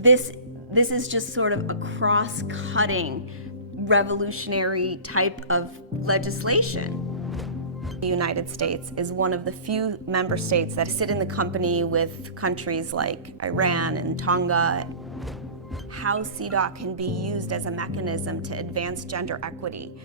this is just sort of a cross-cutting, revolutionary type of legislation. The United States is one of the few member states that sit in the company with countries like Iran and Tonga. How CEDAW can be used as a mechanism to advance gender equity.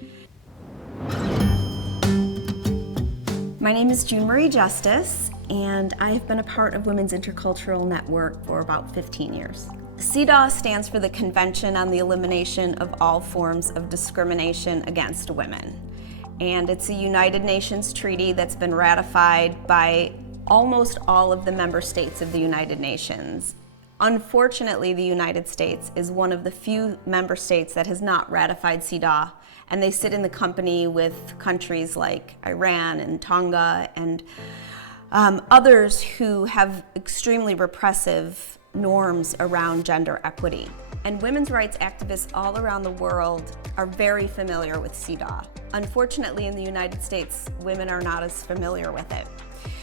My name is Junemarie Justus, and I've been a part of Women's Intercultural Network for about 15 years. CEDAW stands for the Convention on the Elimination of All Forms of Discrimination Against Women. And it's a United Nations treaty that's been ratified by almost all of the member states of the United Nations. Unfortunately, the United States is one of the few member states that has not ratified CEDAW, and they sit in the company with countries like Iran and Tonga and others who have extremely repressive norms around gender equity. And women's rights activists all around the world are very familiar with CEDAW. Unfortunately, in the United States, women are not as familiar with it.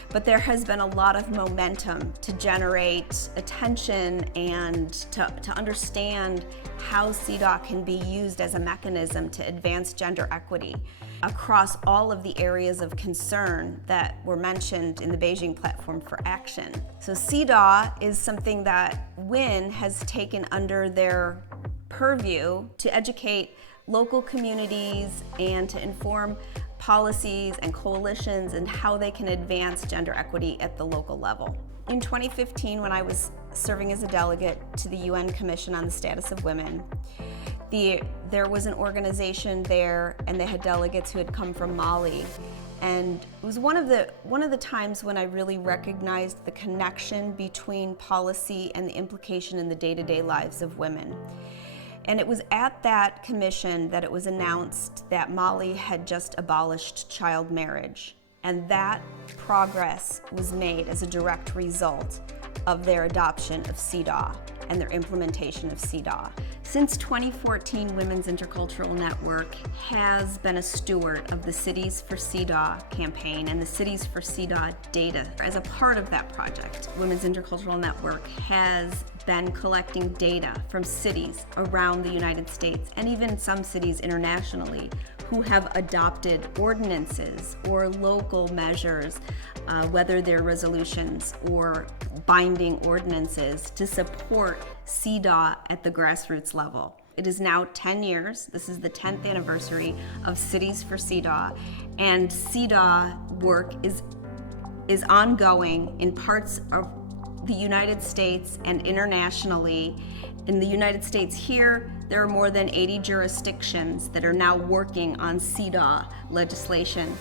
But there has been a lot of momentum to generate attention and to understand how CEDAW can be used as a mechanism to advance gender equity across all of the areas of concern that were mentioned in the Beijing Platform for Action. So CEDAW is something that WIN has taken under their purview to educate local communities and to inform policies and coalitions and how they can advance gender equity at the local level. In 2015, when I was serving as a delegate to the UN Commission on the Status of Women, there was an organization there, and they had delegates who had come from Mali. And it was one of the times when I really recognized the connection between policy and the implication in the day-to-day lives of women. And it was at that commission that it was announced that Mali had just abolished child marriage. And that progress was made as a direct result of their adoption of CEDAW and their implementation of CEDAW. Since 2014, Women's Intercultural Network has been a steward of the Cities for CEDAW campaign and the Cities for CEDAW data. As a part of that project, Women's Intercultural Network has been collecting data from cities around the United States and even some cities internationally who have adopted ordinances or local measures, whether they're resolutions or binding ordinances, to support CEDAW at the grassroots level. It is now 10 years. This is the 10th anniversary of Cities for CEDAW, and CEDAW work is ongoing in parts of the United States and internationally. In the United States here, there are more than 80 jurisdictions that are now working on CEDAW legislation.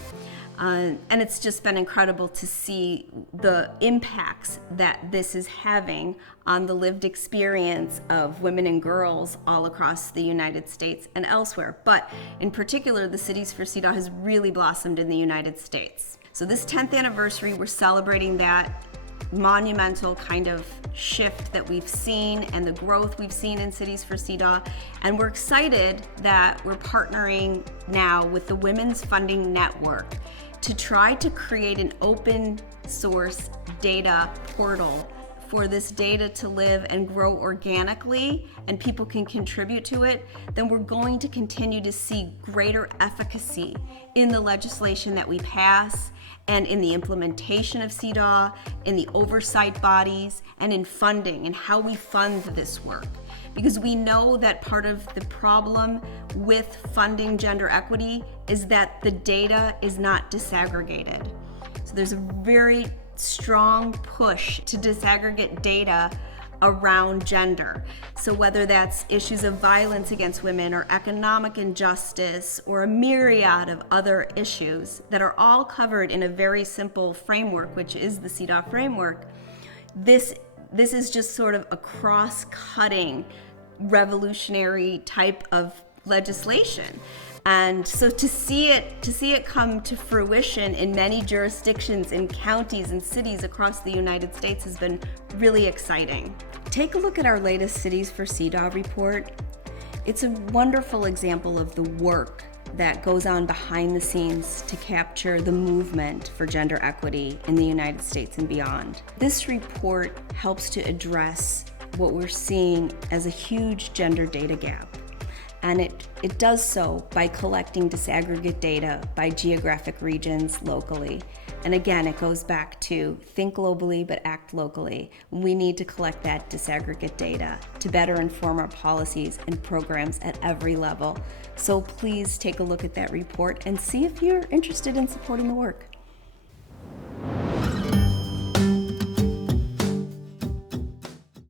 And it's just been incredible to see the impacts that this is having on the lived experience of women and girls all across the United States and elsewhere. But in particular, the Cities for CEDAW has really blossomed in the United States. So this 10th anniversary, we're celebrating that monumental kind of shift that we've seen and the growth we've seen in Cities for CEDAW. And we're excited that we're partnering now with the Women's Funding Network to try to create an open source data portal for this data to live and grow organically, and people can contribute to it. Then we're going to continue to see greater efficacy in the legislation that we pass and in the implementation of CEDAW, in the oversight bodies, and in funding and how we fund this work. Because we know that part of the problem with funding gender equity is that the data is not disaggregated. So there's a very strong push to disaggregate data around gender. So whether that's issues of violence against women or economic injustice or a myriad of other issues that are all covered in a very simple framework, which is the CEDAW framework, this is just sort of a cross-cutting, revolutionary type of legislation. And so to see it come to fruition in many jurisdictions, in counties and cities across the United States has been really exciting. Take a look at our latest Cities for CEDAW report. It's a wonderful example of the work that goes on behind the scenes to capture the movement for gender equity in the United States and beyond. This report helps to address what we're seeing as a huge gender data gap. And it does so by collecting disaggregate data by geographic regions locally. And again, it goes back to think globally but act locally. We need to collect that disaggregate data to better inform our policies and programs at every level. So please take a look at that report and see if you're interested in supporting the work.